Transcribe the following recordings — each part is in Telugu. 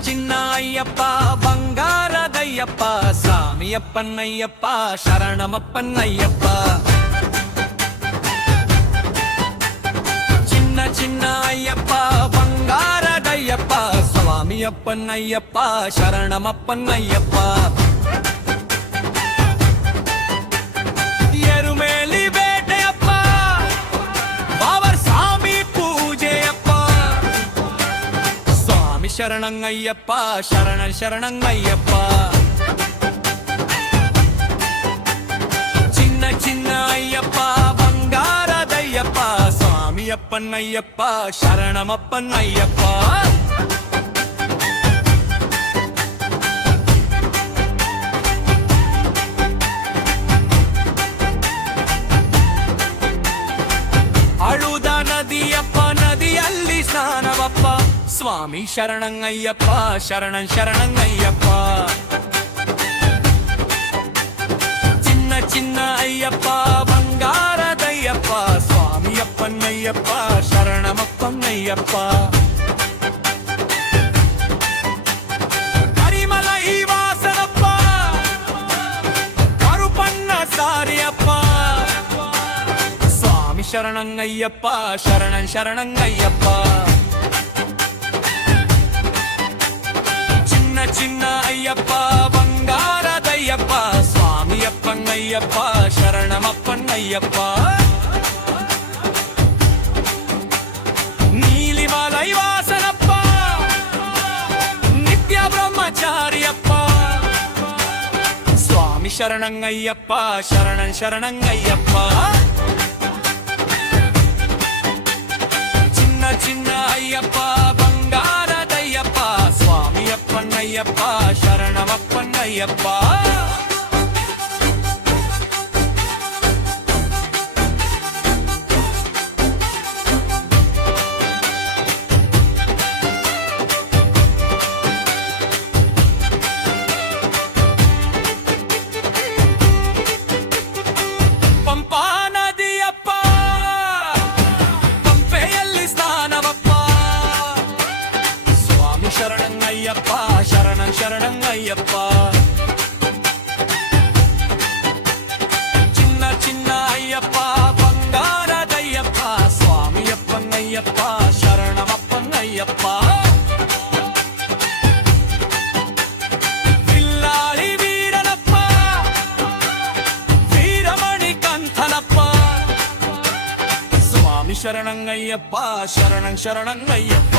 చిన్న అయ్యప్ప బంగారదయ్యప్ప సామియప్పన్నయ్యప్ప శరణమప్పన్నయ్యప్ప చిన్న అయ్యప్ప బంగారదయ్యప్ప స్వామియప్పన్నయ్యప్ప శరణమప్పన్నయ్యప్ప ఎరుమేలి వేటయప్ప బావర్ సామి పూజయప్ప స్వామి శరణంగయ్యప్ప శరణంగయ్యప్ప చిన్న అయ్యప్ప బంగారదయ్యప్ప స్వామియప్పన్నయ్యప్ప శరణమప్పన్నయ్యప్ప ಅಳುದ ನದಿಯಪ್ಪ ನದಿಯಲ್ಲಿ ಸ್ನಾನವಪ್ಪ ಸ್ವಾಮಿ ಶರಣಂಗಯ್ಯಪ್ಪ ಶರಣಂಗಯ್ಯಪ್ಪ ಚಿನ್ನ ಅಯ್ಯಪ್ಪ ಬಂಗಾರದಯ್ಯಪ್ಪ ಸ್ವಾಮಿಯಪ್ಪನ್ನಯ್ಯಪ್ಪ ಶರಣಮಪ್ಪನ್ನಯ್ಯಪ್ಪ ಪರಿಮಳ ಈ ವಾಸನಪ್ಪ ಕರುಪಣ್ಣ ಸಾರಿಯಪ್ಪ ಸ್ವಾಮಿ ಶರಣಂಗಯ್ಯಪ್ಪ ಶರಣಂಗಯ್ಯಪ್ಪ ಚಿನ್ನ ಅಯ್ಯಪ್ಪ ಬಂಗಾರದಯ್ಯಪ್ಪ ಸ್ವಾಮಿಯಪ್ಪನ್ನಯ್ಯಪ್ಪ ಶರಣಮಪ್ಪನ್ನಯ್ಯಪ್ಪ ನೀಲಿಮಲೈ ವಾಸನಪ್ಪ ನಿತ್ಯ ಬ್ರಹ್ಮಚಾರಿಯಪ್ಪ ಸ್ವಾಮಿ ಶರಣಂಗಯ್ಯಪ್ಪ ಶರಣಂಗಯ್ಯಪ್ಪ చిన్న అయ్యప్ప బంగారదయ్యప్ప స్వామియప్పన్నయ్యప్ప శరణమప్పన్నయ్యప్ప పంపా నదియప్ప పంపెಯಲ್ಲಿ ಸ್ನಾನವಪ್ಪ ಸ್ವಾಮಿ ಶರಣಂಗಯ್ಯಪ್ಪ ಶರಣಂಗಯ್ಯಪ್ಪ ಚಿನ್ನ ಅಯ್ಯಪ್ಪ ಬಂಗಾರದಯ್ಯಪ್ಪ ಸ್ವಾಮಿಯಪ್ಪನ್ನಯ್ಯಪ್ಪ ಶರಣಮಪ್ಪನ್ನಯ್ಯಪ್ಪ ಬಿಲ್ಲಾಳಿ ವೀರನಪ್ಪ ವೀರಮಣಿ ಕಂಥನಪ್ಪ ಸ್ವಾಮಿ ಶರಣಂಗಯ್ಯಪ್ಪ ಶರಣಂಗಯ್ಯಪ್ಪ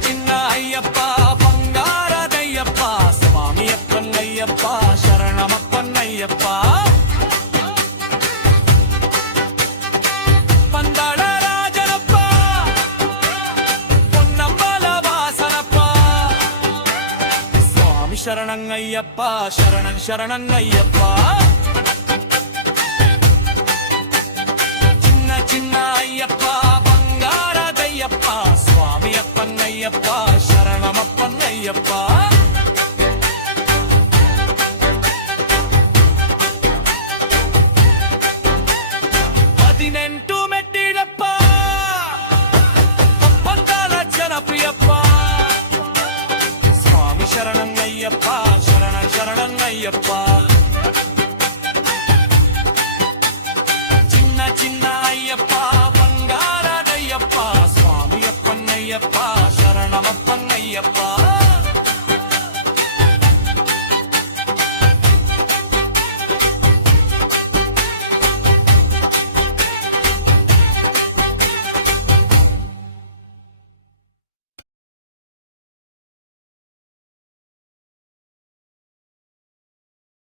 ಚಿನ್ನ ಅಯ್ಯಪ್ಪ ಬಂಗಾರದಯ್ಯಪ್ಪ ಸ್ವಾಮಿಯಪ್ಪನ್ನಯ್ಯಪ್ಪ ಶರಣಮಪ್ಪನ್ನಯ್ಯಪ್ಪ ಪಂದಳ ರಾಜನಪ್ಪ ಪೊನ್ನಂಬಲ ವಾಸನಪ್ಪ ಸ್ವಾಮಿ ಶರಣಂಗಯ್ಯಪ್ಪ ಶರಣಂಗಯ್ಯಪ್ಪ చిన్న అయ్యప్ప బంగారదయ్యప్ప స్వామియప్పన్నయ్యప్ప శరణమప్పన్నయ్యప్ప